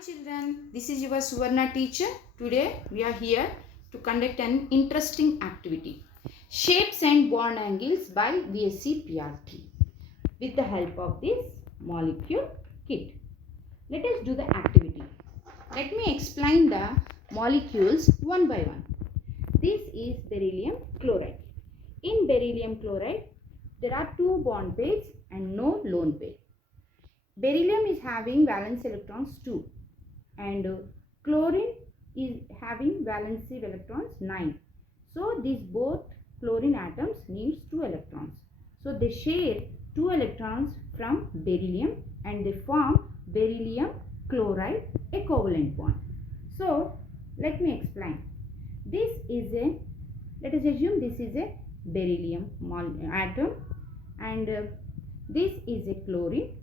children, this is your Suvarna teacher. Today we are here to conduct an interesting activity. Shapes and bond angles by BSc PR3 with the help of this molecule kit. Let us do the activity. Let me explain the molecules one by one. This is beryllium chloride. In beryllium chloride, there are two bond pairs and no lone pair. Beryllium is having valence electrons 2 and chlorine is having valency electrons 9. So these both chlorine atoms needs 2 electrons. So they share 2 electrons from beryllium and they form beryllium chloride equivalent bond. So let me explain. Let us assume this is a beryllium atom and this is a chlorine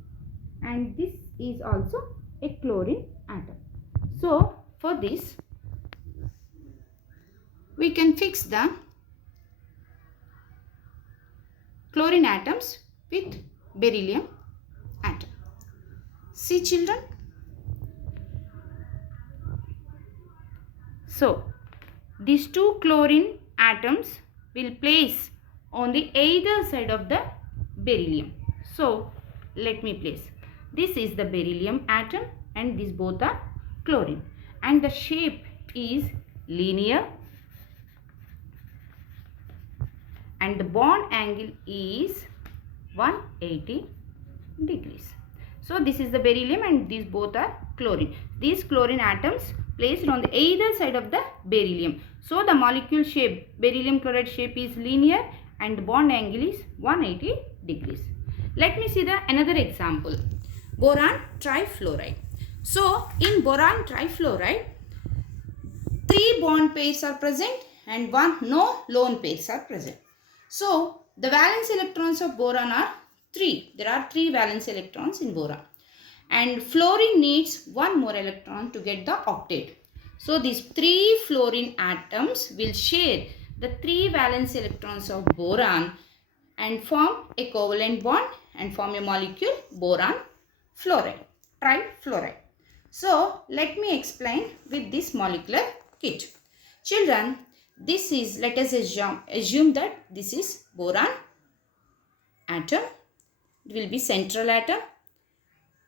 and this is also a chlorine atom. So for this we can fix the chlorine atoms with beryllium atom. See children. So these two chlorine atoms will place on the either side of the beryllium. So let me place. This is the beryllium atom and these both are chlorine and the shape is linear and the bond angle is 180 degrees. So this is the beryllium and these both are chlorine. These chlorine atoms placed on the either side of the beryllium. So the molecule shape, beryllium chloride shape is linear and the bond angle is 180 degrees. Let me see the another example. Boron trifluoride. So in boron trifluoride, 3 bond pairs are present and no lone pairs are present. So the valence electrons of boron are 3. There are 3 valence electrons in boron. And fluorine needs 1 more electron to get the octet. So these 3 fluorine atoms will share the 3 valence electrons of boron and form a covalent bond and form a molecule boron fluoride, trifluoride. So let me explain with this molecular kit. Children, this is, let us assume that this is boron atom. It will be central atom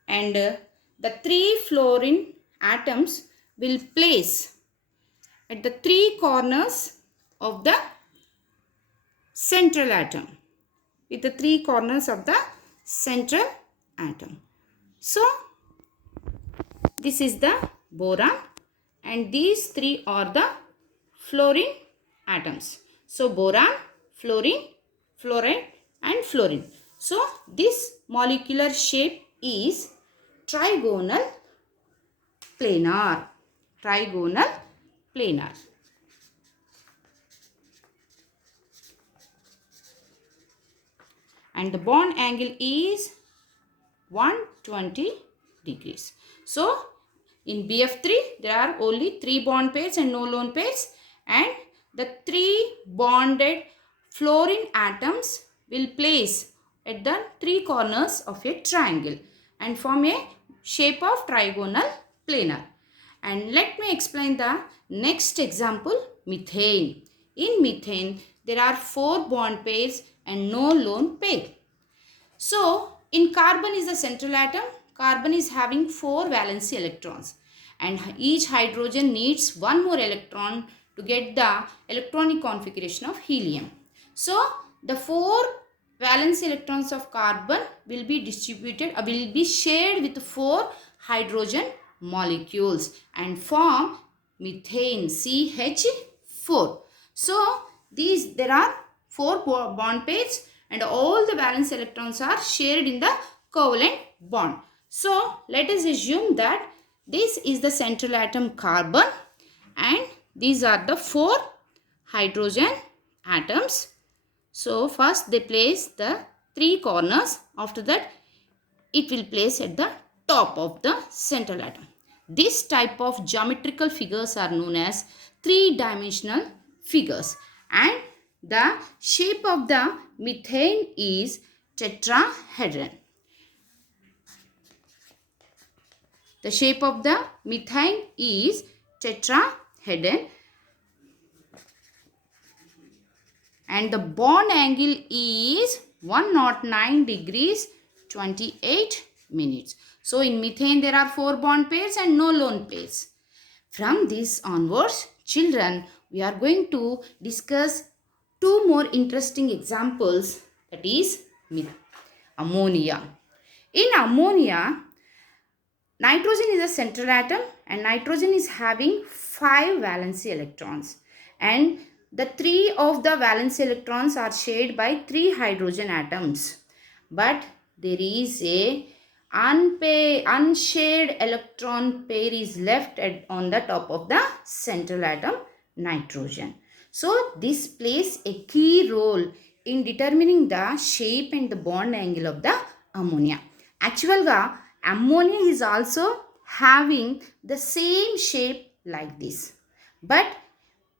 and the 3 fluorine atoms will place at the 3 corners of the central atom, with the 3 corners of the central atom. So this is the boron and these 3 are the fluorine atoms. So boron, fluorine, fluoride and fluorine. So this molecular shape is trigonal planar. Trigonal planar. And the bond angle is 120 degrees. So in BF3 there are only 3 bond pairs and no lone pairs, and the 3 bonded fluorine atoms will place at the 3 corners of a triangle and form a shape of trigonal planar. And let me explain the next example, methane. In methane there are 4 bond pairs and no lone pair. So in carbon is the central atom. Carbon is having 4 valency electrons and each hydrogen needs 1 more electron to get the electronic configuration of helium. So the 4 valence electrons of carbon will be distributed or will be shared with 4 hydrogen molecules and form methane, CH4. So there are 4 bond pairs and all the valence electrons are shared in the covalent bond. So let us assume that this is the central atom carbon and these are the 4 hydrogen atoms. So first they place the 3 corners. After that it will place at the top of the central atom. This type of geometrical figures are known as 3-dimensional figures and the shape of the methane is tetrahedron. The shape of the methane is tetrahedron and the bond angle is 109 degrees 28 minutes. So in methane there are 4 bond pairs and no lone pairs. From this onwards, children, we are going to discuss 2 more interesting examples, that is ammonia. In ammonia, nitrogen is a central atom and nitrogen is having 5 valency electrons, and the 3 of the valency electrons are shared by 3 hydrogen atoms, but there is a unshared electron pair is left on the top of the central atom nitrogen. So this plays a key role in determining the shape and the bond angle of the ammonia. Actually, ammonia is also having the same shape like this, but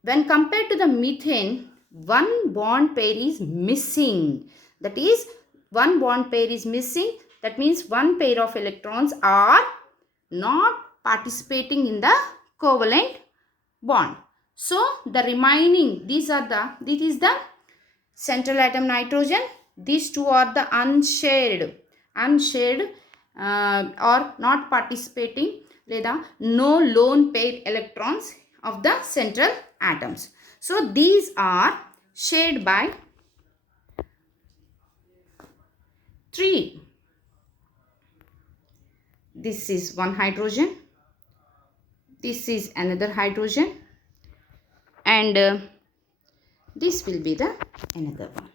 when compared to the methane, one bond pair is missing. That is, one bond pair is missing. That means one pair of electrons are not participating in the covalent bond. So the remaining, this is the central atom nitrogen. These two are the unshared or not participating, లేదా no lone pair electrons of the central atoms. So these are shared by 3. This is one hydrogen, this is another hydrogen, and this will be the another one.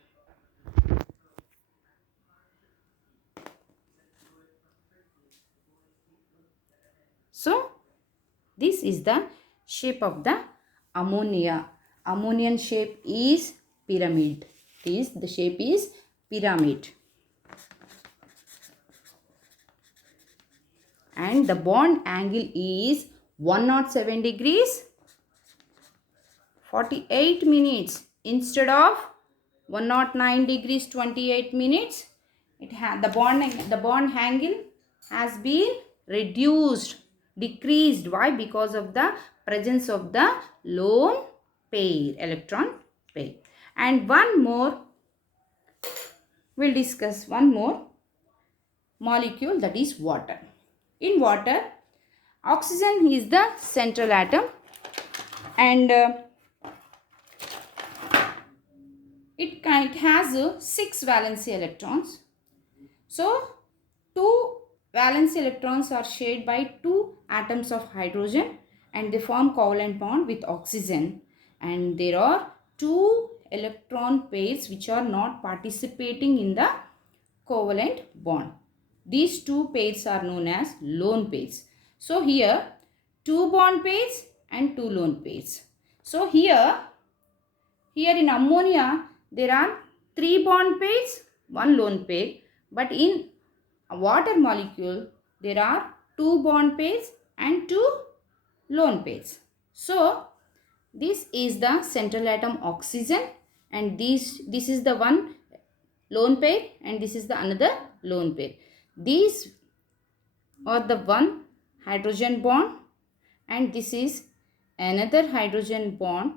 So this is the shape of the ammonia. Ammonian shape is pyramid. The shape is pyramid. And the bond angle is 107 degrees 48 minutes instead of 109 degrees 28 minutes. The bond angle has been decreased. Why? Because of the presence of the lone pair, electron pair. And one more, we'll discuss one more molecule, that is water. In water, oxygen is the central atom, and it has 6 valency electrons. So 2 valence electrons are shared by 2 atoms of hydrogen and they form covalent bond with oxygen, and there are 2 electron pairs which are not participating in the covalent bond. These 2 pairs are known as lone pairs. So here 2 bond pairs and 2 lone pairs. So here in ammonia there are 3 bond pairs, 1 lone pair, but in a water molecule there are 2 bond pairs and 2 lone pairs. So this is the central atom oxygen, and this is the one lone pair and this is the another lone pair. These are the one hydrogen bond and this is another hydrogen bond,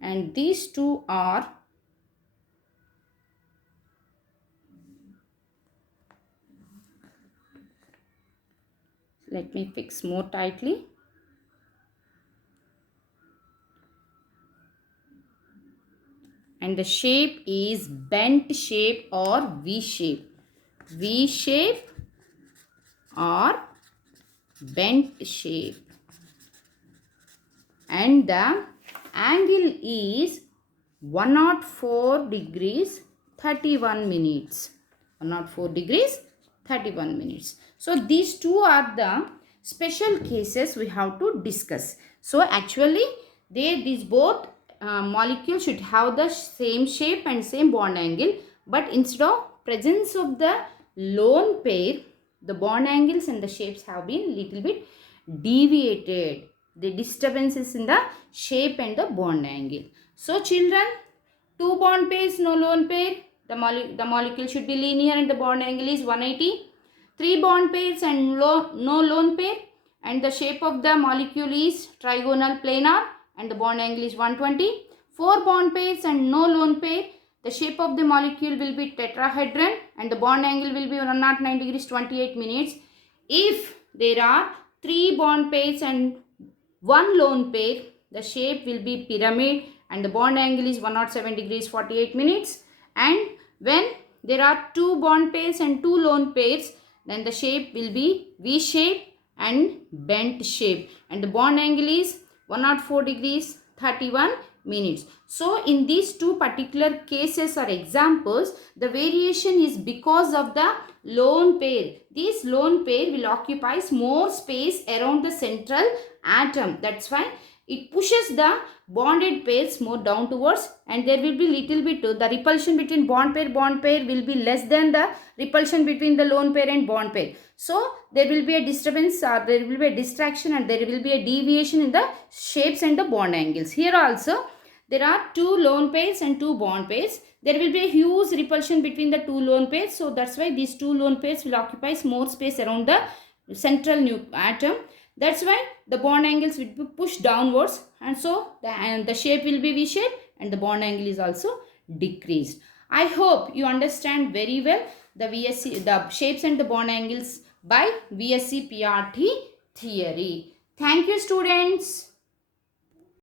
and these two are let me fix more tightly. And the shape is bent shape or V shape. V shape or bent shape. And the angle is 104 degrees 31 minutes. 104 degrees 31 minutes. So these two are the special cases we have to discuss. So actually these both molecules should have the same shape and same bond angle, but instead of presence of the lone pair, the bond angles and the shapes have been little bit deviated. The disturbance is in the shape and the bond angle. So children, 2 bond pairs, no lone pair. The molecule should be linear and the bond angle is 180. 3 bond pairs and no lone pair. and the shape of the molecule is trigonal planar and the bond angle is 120. 4 bond pairs and no lone pair. The shape of the molecule will be tetrahedron and the bond angle will be 109 degrees 28 minutes. If there are 3 bond pairs and 1 lone pair, the shape will be pyramid and the bond angle is 107 degrees 48 minutes. And when there are 2 bond pairs and 2 lone pairs, then the shape will be V shape and bent shape and the bond angle is 104 degrees 31 minutes. So in these two particular cases or examples, the variation is because of the lone pair. This lone pair will occupy more space around the central atom. That's why it pushes the bonded pairs more down towards, and there will be little bit the repulsion between bond pair will be less than the repulsion between the lone pair and bond pair. So there will be a disturbance or there will be a distraction and there will be a deviation in the shapes and the bond angles. Here also there are 2 lone pairs and 2 bond pairs. There will be a huge repulsion between the 2 lone pairs. So that's why these 2 lone pairs will occupy more space around the central atom. That's why the bond angles will be pushed downwards, and so the shape will be V shape and the bond angle is also decreased. I hope you understand very well the shapes and the bond angles by VSC PRT theory. Thank you, students.